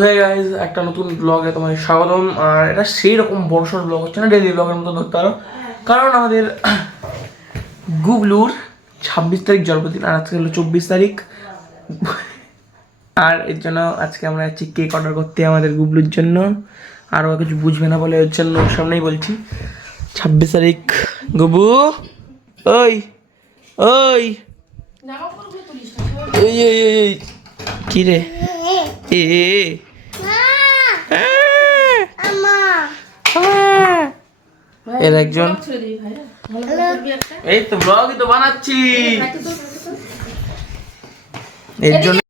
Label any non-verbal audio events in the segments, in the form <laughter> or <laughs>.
Guys একটা নতুন ব্লগে তোমাদের স্বাগতম। আর এটা সেই রকম বড় ব্লগ হচ্ছে না ডেলি ব্লগের মতো ধরতে পারো। কারণ আমাদের গুগলুর ছাব্বিশ তারিখ জন্মদিন আর আজকে হলো চব্বিশ তারিখ। আর এর জন্য আজকে আমরা যাচ্ছি কেক অর্ডার করতে আমাদের গুবলুর জন্য। আর ও কিছু বুঝবে না বলে ওর জন্য সামনেই বলছি। ছাব্বিশ তারিখ গুবু ওই ওই। এই কি রে? এ। এর একজন। এই তো ব্লগই তো বানাচ্ছি। এর জন্য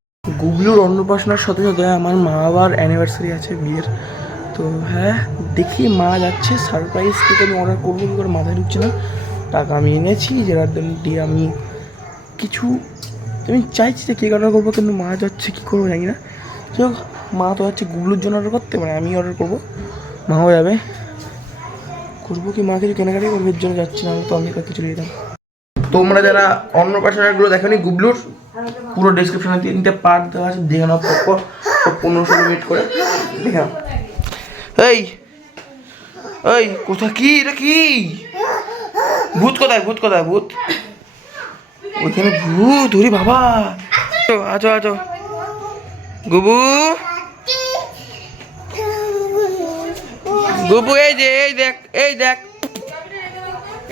গুগলুর অন্নপ্রাশনের সাথে সাথে আমার মা বাবার অ্যানিভার্সারি আছে বিয়ের। তো হ্যাঁ দেখি মা যাচ্ছে সারপ্রাইজ কেক আমি অর্ডার করব কি করে মাথায় ঢুকছে না। টাকা আমি এনেছি যেটার জন্য দিয়ে আমি কিছু আমি চাইছি যে কেক অর্ডার করব কিন্তু মা যাচ্ছে কী করব জানি না। যাই মা তো যাচ্ছে গুগলুর জন্য অর্ডার করতে মানে আমি অর্ডার করব। মাও যাবে। করব কি? মা কিছু কেনাকাটি করবে, এর জন্য যাচ্ছি না তো আমি কাছে চলে যেতাম তোমরা যারা অন্য অন্নপ্রাশনগুলো দেখোনি গুবলুর পুরো ডিসক্রিপশনে তিনটে পার্ট দেওয়া আছে, দেখে নাও পর সব পনেরো মিনিট করে, দেখে এই এই কোথা কি? এটা কি? ভূত কোথায়? ভূত কোথায়? ভূত? ওইখানে ভূত? ওরে বাবা! আছো আছো। গুবু? গুবু এই যে এই দেখ এই দেখ।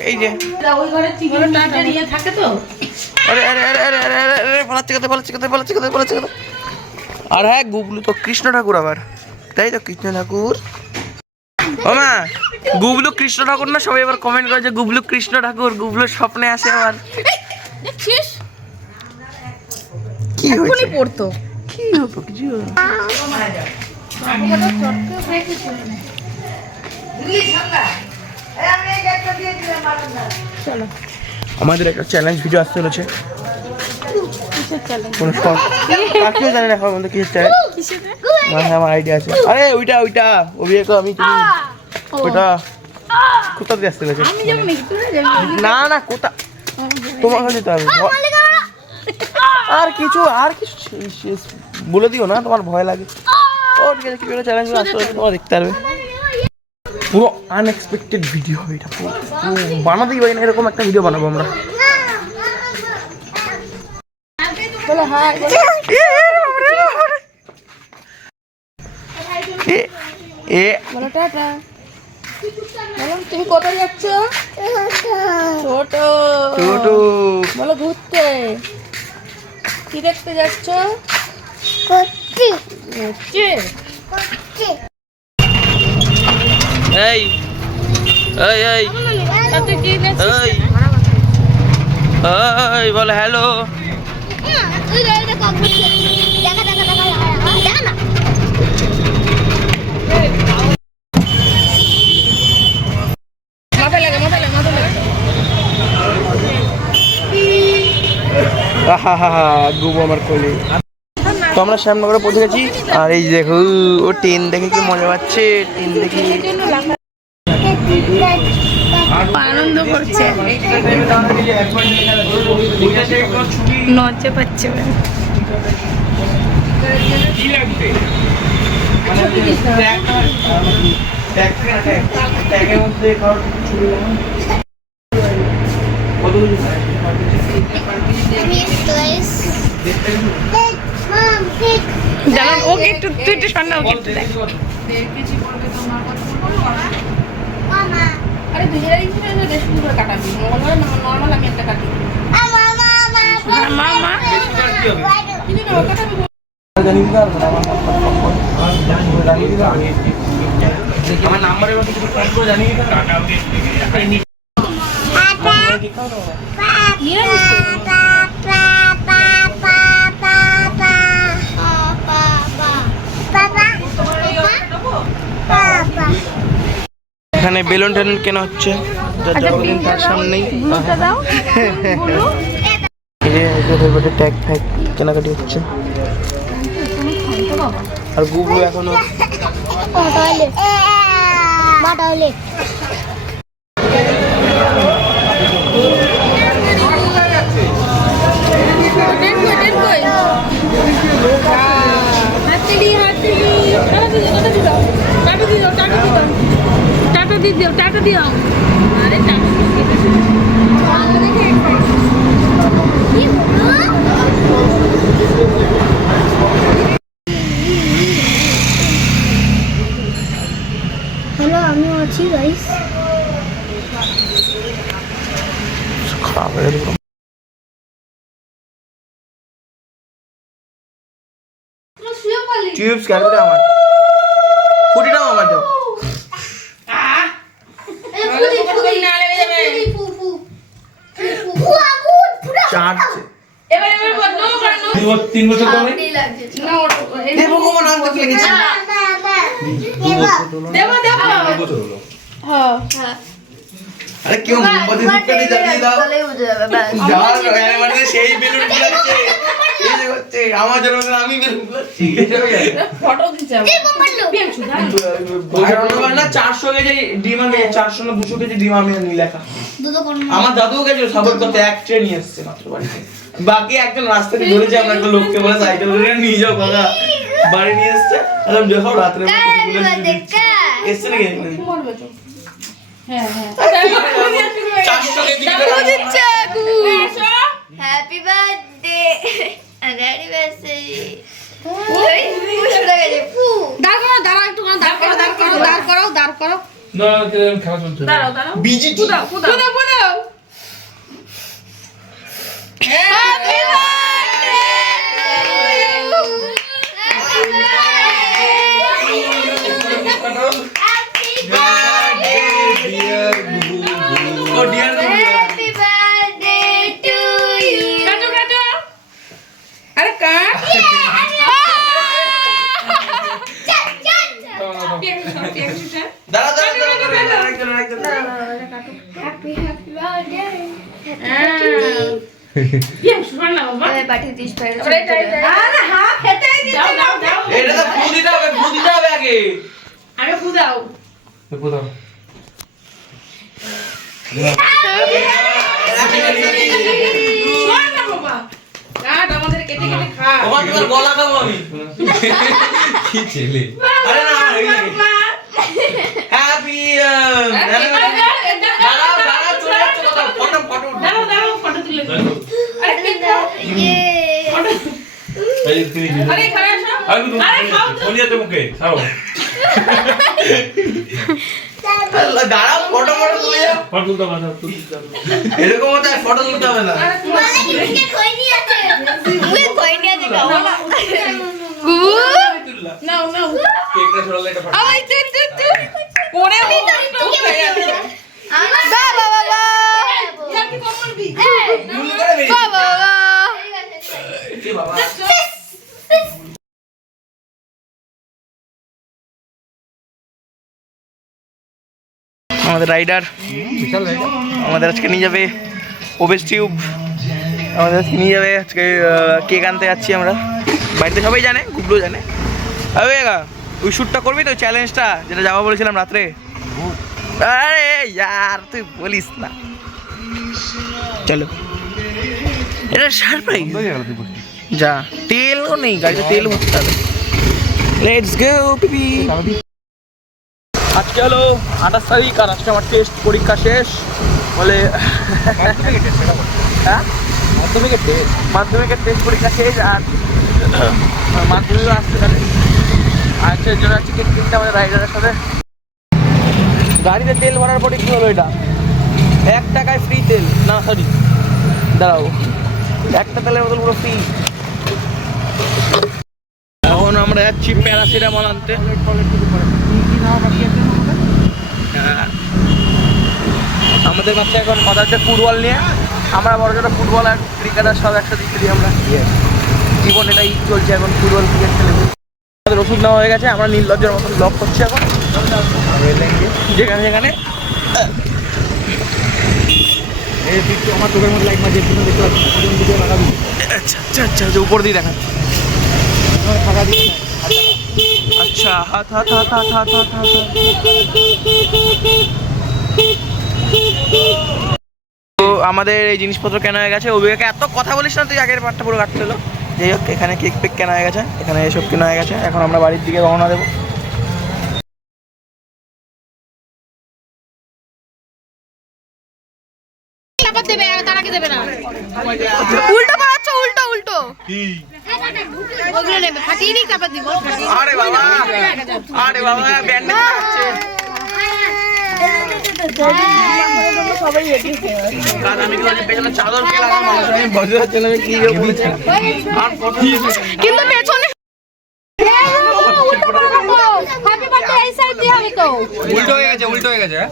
এই যে। আরে হ্যাঁ গুবলু তো কৃষ্ণ ঠাকুর আবার। তাই তো কৃষ্ণ ঠাকুর। ও মা গুবলু কৃষ্ণ ঠাকুর না? সবাই এবার কমেন্ট করে যে গুবলু কৃষ্ণ ঠাকুর গুবলু স্বপ্নে আসে আবার। দেখছিস কি হয়েছে? পড়তো। কি হতো কিছু। চলো। আমাদের একটা চ্যালেঞ্জ ভিডিও আসতে চলেছে। না <laughs> আমাদের কিসের চ্যালেঞ্জ মানে আমার আইডিয়া আছে। আরে ওইটা ওইটা। অভিষেক আমি তুমি ওইটা। কোথা দিয়ে আসতে চলেছে? না না কোথা তোমার কাছে যেতে হবে। আর কিছু আর কিছু বলে দিও না তোমার ভয় লাগে। ও ঠিক আছে কি চ্যালেঞ্জ আসতে হবে তোমরা দেখতে পারবে। পুরো আনএক্সপেক্টেড ভিডিও হবে এটা পুরো। পুরো বানাতেই পারি না এরকম একটা ভিডিও বানাবো আমরা। তুমি কোথায় যাচ্ছ? ছোট। ছোটু। বলো ঘুরতে। কি দেখতে যাচ্ছ? এই এই? এই। এই। বলে হ্যালো। গুবো আমার কোলে। তো আমরা শ্যামনগরে পৌঁছে গেছি। আর এই দেখো ও ট্রেন দেখে কি মজা পাচ্ছে? ট্রেন দেখে আনন্দ করছে। লজ্জা পাচ্ছে জানো ওকে একটু তুই একটু সামনে ওকে একটু দেখ। আরে দুজনের ইচ্ছে করে বেশ সুন্দর কাটাবি। মঙ্গলবার নর্মাল আমি একটা কাটি। কিছু না ও কাটাবি আমার নাম্বারে কিছু ফোন করে জানিয়ে নিয়ে এখানে বেলুন টেলুন কেনা হচ্ছে? যার আচ্ছা, জন্মদিন তার সামনেই ট্যাগ ফ্যাগ কেনাকাটি হচ্ছে। আর গুগলু এখনও দিয়ে দিও টাটা দিও। আরে টাটা হ্যালো আমিও আছি গাইস টিউবস ক্যালকুলেটার আমার ফুটিটাও আমার দাও চার্জ এবার এবার বল নো নো তিন বছর এ ভগবান আমি তো লেগেছি দেবো দেবো। তিন বছর আরে কেউ মোমবাতি ধূপকাঠি জ্বালিয়ে দাও। যাওয়ার মানে সেই বেলুন ফুলাচ্ছে যে হচ্ছে আমার জন্য আমি বেলুন ফুলাচ্ছি ফটো দিতে হবে পিএম সুধা না চারশো কেজি ডিম আমি চারশো না দুশো কেজি ডিম আমি লেখা। আমার দাদুও গেছিল সাপোর্ট করতে এক ট্রে নিয়ে এসছে মাত্র বাড়িতে। বাকি একজন রাস্তা দিয়ে ধরেছে আমরা একটা লোককে বলে সাইকেল করে নিয়ে যাও কাকা। বাড়ি নিয়ে এসছে। আর দেখো রাত্রে এসছে নাকি মরবে তো। হ্যাঁ হ্যাঁ। কেজি হ্যাপি বার্থডে দাঁড় করো দাঁড়াও একটু দাঁড় করো দাঁড় করো দাঁড় করো দাঁড়াও দাঁড়াও বিজি কুদাও কুদাও গলা খাব আমি? কি ছেলে? আরে না হ্যাপি দাঁড়াও দাঁড়াও চলে যাচ্ছে কথা ফটো ফটো দাঁড়াও দাঁড়াও ফটো তুলে দাও। আরে কে খাও ফটো এই তিনি আরে খারাপ আসো আরে খাও তো। বলি মুখে ছাড়ো। দাঁড়াও ফটো ফটো তুলে যাও। ফল তুলতে কথা তুলতে এরকম হতে ফটো তুলতে হবে না। কেকটা ফটো আই তুই তুই তুই ও যা কি করবি ভুল করে বেরিয়ে এ বাবা আমাদের রাইডার। আমাদের আজকে নিয়ে যাবে ওবেস টিউব আমাদের আজকে নিয়ে যাবে, আজকে কেক আনতে যাচ্ছি আমরা। বাড়িতে সবাই জানে গুগলো জানে। এগা ওই শ্যুটটা করবি তো, চ্যালেঞ্জটা? যেটা যাওয়া বলেছিলাম রাত্রে। আরে यार তুই বলিস না। চলো। এটা সারপ্রাইজ যা, তেলও নেই, গাড়িতে তেল ভরতে হবে। লেটস গো আজকে হলো আঠাশ তারিখ আর আজকে আমার টেস্ট পরীক্ষা শেষ। বলে হ্যাঁ? মাধ্যমিকের টেস্ট মাধ্যমিকের টেস্ট পরীক্ষা শেষ আর মাধ্যমিকও আসতে পারে আর সেই জন্য কেক কিনতে আমাদের রাইডারের সাথে। গাড়িতে তেল ভরার পরে কী হলো এটা? এক টাকায় ফ্রি তেল। না সরি দাঁড়াও। একটা তেলের বোতল পুরো ফ্রি এখন আমরা যাচ্ছি প্যারাসিটামল আনতে। হ্যাঁ। আমাদের কাছে এখন কথা হচ্ছে ফুটবল নিয়ে। আমরা বড় ছোটো ফুটবল আর ক্রিকেটার সব একসাথে খেলি আমরা। জীবন এটাই চলছে এখন, ফুটবল, ক্রিকেট খেলে। আমাদের ওষুধ নেওয়া হয়ে গেছে, আমরা নির্লজ্জের মতন ব্লক করছি এখন। যেখানে যেখানে। আমার আচ্ছা আচ্ছা আচ্ছা উপর দিয়ে দেখা ফাঁকা দিয়ে আচ্ছা হাত হাত হাত হাত হাত হাত হাত তো আমাদের এই জিনিসপত্র কেনা হয়ে গেছে। অভিভাবকে এত কথা বলিস না তুই আগের পাটটা পুরো কাটতে হলো। যাই হোক এখানে কেক পেক কেনা হয়ে গেছে। এখানে এসব কেনা হয়ে গেছে। এখন আমরা বাড়ির দিকে রওনা দেবো। দেবে তার আগে দেবে না। আচ্ছা, ওগুলো নেবে ফাটিয়ে তারপর দিব আরে বাবা আরে বাবা কিন্তু পেছনে হ্যাপি বার্থডে এই সাইড দিয়ে হবে তো উল্টো হয়ে গেছে উল্টো হয়ে গেছে হ্যাঁ?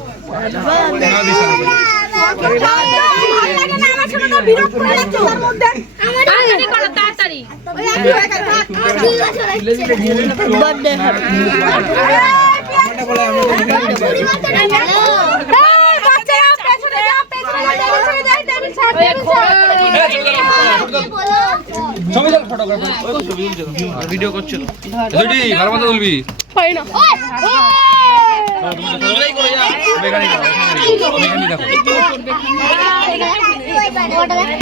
তাড়াতাড়ি ছবি চল ফটোগ্রাফার ভিডিও করছ তো ভালো মতো তুলবি হয় না বেকারি দেখো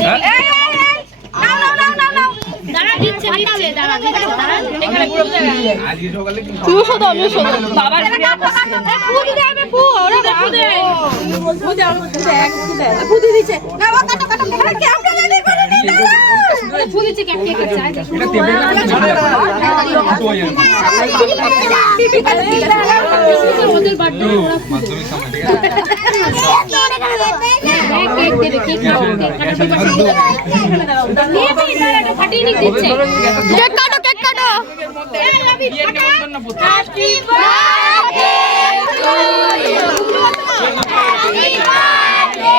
দাঁড়া দিচ্ছে শোধো আমিও শোধো বাবার ফু কেক কাটো কেক কাটো happy birthday to you happy birthday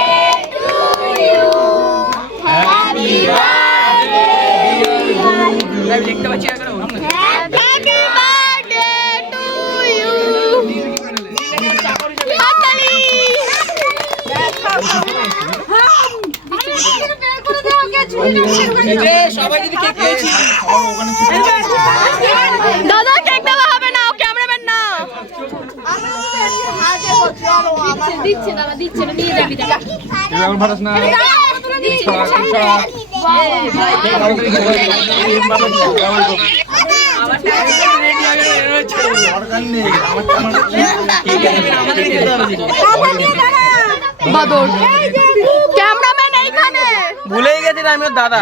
to you cake দাদা কেক দেওয়া হবে না ক্যামেরাম্যান না। দিচ্ছে দাদা দিচ্ছে না নিয়ে যাবি না। বাদর ক্যামেরাম্যান এইখানে। ভুলেই গেছিলাম আমি ওর দাদা।